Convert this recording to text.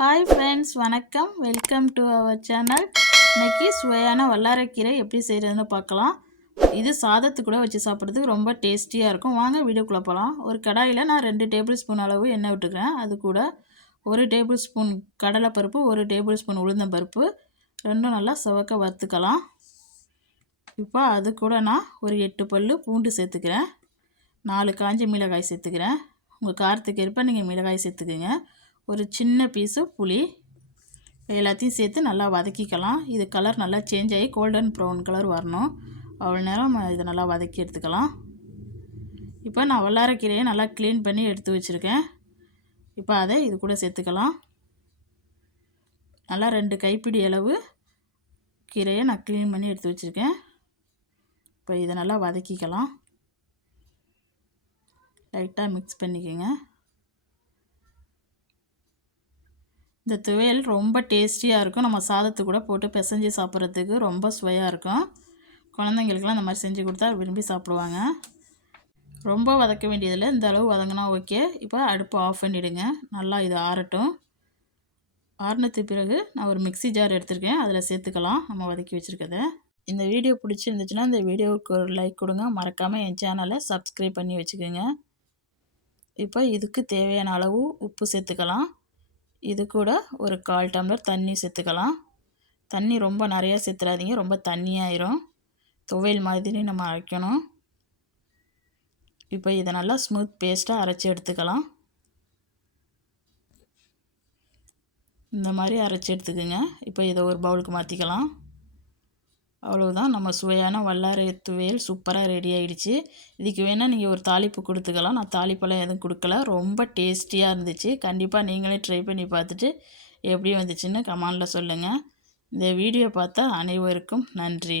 Hi friends, வணக்கம். Welcome to our channel. இன்றைக்கி சுவையான வல்லாரைக்கீரை எப்படி செய்கிறதுன்னு பார்க்கலாம். இது சாதத்துக்கு கூட வச்சு சாப்பிட்றதுக்கு ரொம்ப டேஸ்டியாக இருக்கும். வாங்க வீடியோக்குள்ளே போகலாம். ஒரு கடாயில் நான் 2 டேபிள் ஸ்பூன் அளவு எண்ணெய் விட்டுக்கிறேன். அது கூட 1 டேபிள் ஸ்பூன் கடலைப்பருப்பு, 1 டேபிள் ஸ்பூன் உளுந்தம்பருப்பு ரெண்டும் நல்லா சிவக்க வறுத்துக்கலாம். இப்போ அது கூட நான் ஒரு 8 பல் பூண்டு சேர்த்துக்கிறேன். 4 காஞ்ச மிளகாய் சேர்த்துக்கிறேன். உங்கள் காரத்துக்கு ஏற்ப நீங்கள் மிளகாய் சேர்த்துக்குங்க. ஒரு சின்ன பீஸு புளி எல்லாத்தையும் சேர்த்து நல்லா வதக்கிக்கலாம். இது கலர் நல்லா சேஞ்ச் ஆகி கோல்டன் ப்ரௌன் கலர் வரணும். அவ்வளோ நேரம் இதை நல்லா வதக்கி எடுத்துக்கலாம். இப்போ நான் வல்லாரைக்கீரையை நல்லா க்ளீன் பண்ணி எடுத்து வச்சுருக்கேன். இப்போ அதை இது கூட சேர்த்துக்கலாம். நல்லா 2 கைப்பிடி அளவு கீரையை நான் க்ளீன் பண்ணி எடுத்து வச்சுருக்கேன். இப்போ இதை நல்லா வதக்கிக்கலாம். லைட்டாக மிக்ஸ் பண்ணிக்கோங்க. இந்த துவையல் ரொம்ப டேஸ்டியாக இருக்கும். நம்ம சாதத்துக்கு கூட போட்டு பிசைஞ்சு சாப்பிட்றதுக்கு ரொம்ப சுவையாக இருக்கும். குழந்தைங்களுக்கெல்லாம் இந்த மாதிரி செஞ்சு கொடுத்தா விரும்பி சாப்பிடுவாங்க. ரொம்ப வதக்க வேண்டியதில்லை, இந்த அளவு வதங்கினா ஓகே. இப்போ அடுப்பு ஆஃப் பண்ணிவிடுங்க. நல்லா இது ஆறட்டும். ஆறினதுக்கு பிறகு நான் ஒரு மிக்ஸி ஜார் எடுத்துருக்கேன், அதில் சேர்த்துக்கலாம் நம்ம வதக்கி வச்சுருக்கதை. இந்த வீடியோ பிடிச்சிருந்துச்சுன்னா இந்த வீடியோவுக்கு ஒரு லைக் கொடுங்க. மறக்காமல் என் சேனலை சப்ஸ்கிரைப் பண்ணி வச்சுக்கோங்க. இப்போ இதுக்கு தேவையான அளவு உப்பு சேர்த்துக்கலாம். இது கூட ஒரு 1/4 டம்ளர் தண்ணி சேர்த்துக்கலாம். தண்ணி ரொம்ப நிறையா சேர்த்துறாதீங்க, ரொம்ப தண்ணியாயிரும். துவையல் மாதிரி நம்ம அரைக்கணும். இப்போ இதை நல்லா ஸ்மூத் பேஸ்ட்டாக அரைச்சி எடுத்துக்கலாம். இந்த மாதிரி அரைச்சி எடுத்துக்கோங்க. இப்போ இதை ஒரு பவுலுக்கு மாற்றிக்கலாம். அவ்வளோதான், நம்ம சுவையான வல்லாரை துவையல் சூப்பராக ரெடி ஆகிடுச்சு. இதுக்கு வேணால் நீங்கள் ஒரு தாளிப்பு கொடுத்துக்கலாம். நான் தாளிப்பெல்லாம் எதுவும் கொடுக்கல. ரொம்ப டேஸ்டியாக இருந்துச்சு. கண்டிப்பாக நீங்களே ட்ரை பண்ணி பார்த்துட்டு எப்படி வந்துச்சுன்னு கமெண்டில் சொல்லுங்கள். இந்த வீடியோ பார்த்தா அனைவருக்கும் நன்றி.